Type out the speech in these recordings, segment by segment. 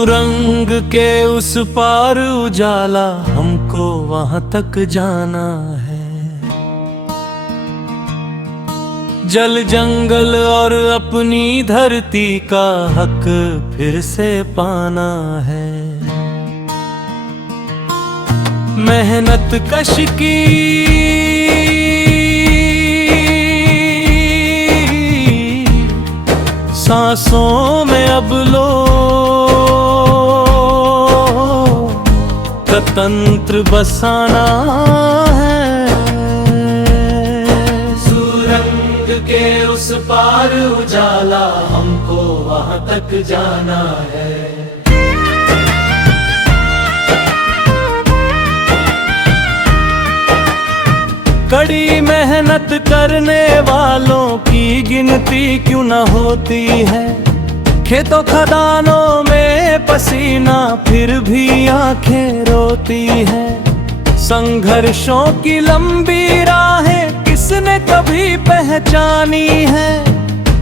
सुरंग के उस पार उजाला, हमको वहां तक जाना है। जल जंगल और अपनी धरती का हक फिर से पाना है। मेहनत कश की सांसों में अब लो तंत्र बसाना है। सुरंग के उस पार उजाला, हमको वहां तक जाना है। कड़ी मेहनत करने वालों की गिनती क्यों न होती है। खेतों खदानों में पसीना फिर भी आंखें रोती है। संघर्षों की लंबी राहें किसने कभी पहचानी है।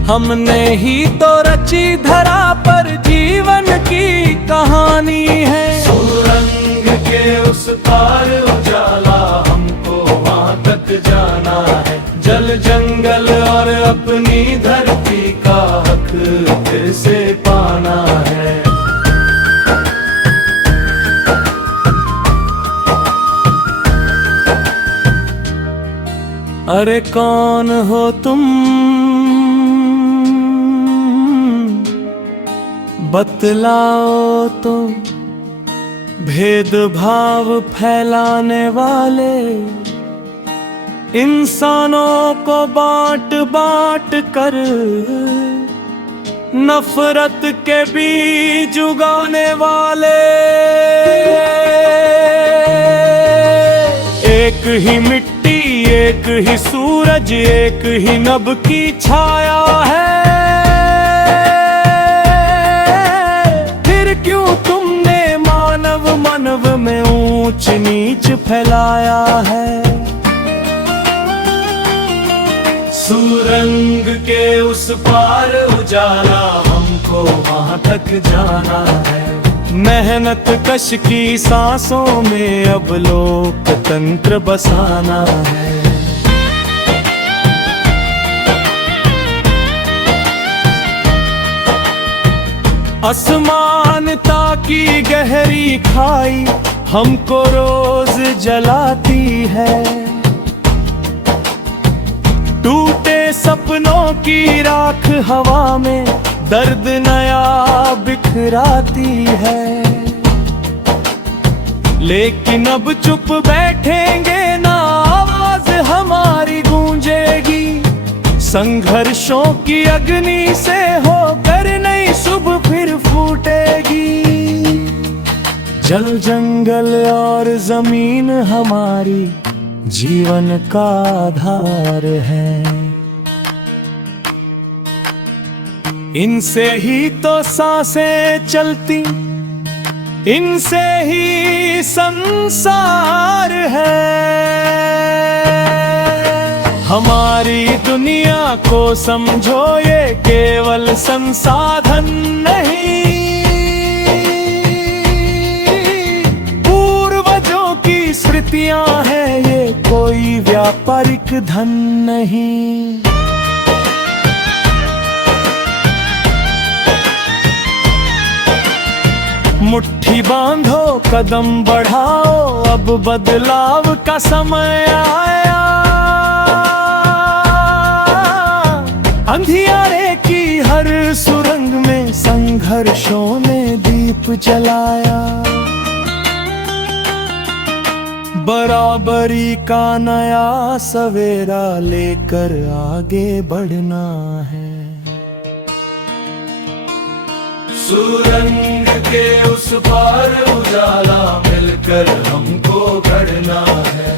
हमने ही तो रची धरा पर जीवन की कहानी है। सुरंग के उस पार उजाला, हमको वहां तक जाना है। जल जंगल और अपनी धरती का हक फिर से पाना है। अरे कौन हो तुम, बतलाओ तो। भेदभाव फैलाने वाले इंसानों को बांट बांट कर नफरत के बीज उगाने वाले। एक ही मिट्टी, एक ही सूरज, एक ही नभ की छाया है। फिर क्यों तुमने मानव मानव में ऊंच नीच फैलाया है। सुरंग के उस पार उजाला, हमको वहां तक जाना है। मेहनत कश की सांसों में अब लोकतंत्र बसाना है। असमानता की गहरी खाई हमको रोज जलाती है। टूटे सपनों की राख हवा में दर्द नया बिखराती है। लेकिन अब चुप बैठेंगे ना, आवाज हमारी गूंजेगी। संघर्षों की अग्नि से होकर नई सुबह फिर फूटेगी। जल जंगल और जमीन हमारी जीवन का आधार है। इनसे ही तो सांसें चलती, इनसे ही संसार है। हमारी दुनिया को समझो, ये केवल संसाधन नहीं। पूर्वजों की स्मृतियां हैं, ये कोई व्यापारिक धन नहीं। मुट्ठी बांधो, कदम बढ़ाओ, अब बदलाव का समय आया। अंधियारे की हर सुरंग में संघर्षों ने दीप जलाया। बराबरी का नया सवेरा लेकर आगे बढ़ना है। सुरंग के उस पार उजाला, मिलकर हमको गढ़ना है।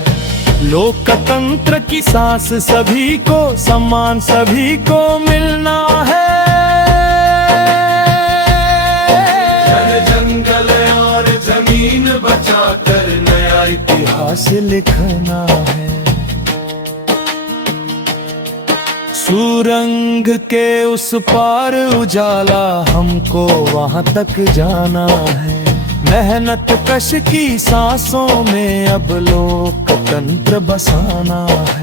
लोकतंत्र की सांस सभी को सम्मान, सभी को मिलना है। जल जंगल और जमीन बचाकर नया इतिहास लिखना है। सुरंग के उस पार उजाला, हमको वहां तक जाना है। मेहनत कश की सांसों में अब लोकतंत्र बसाना है।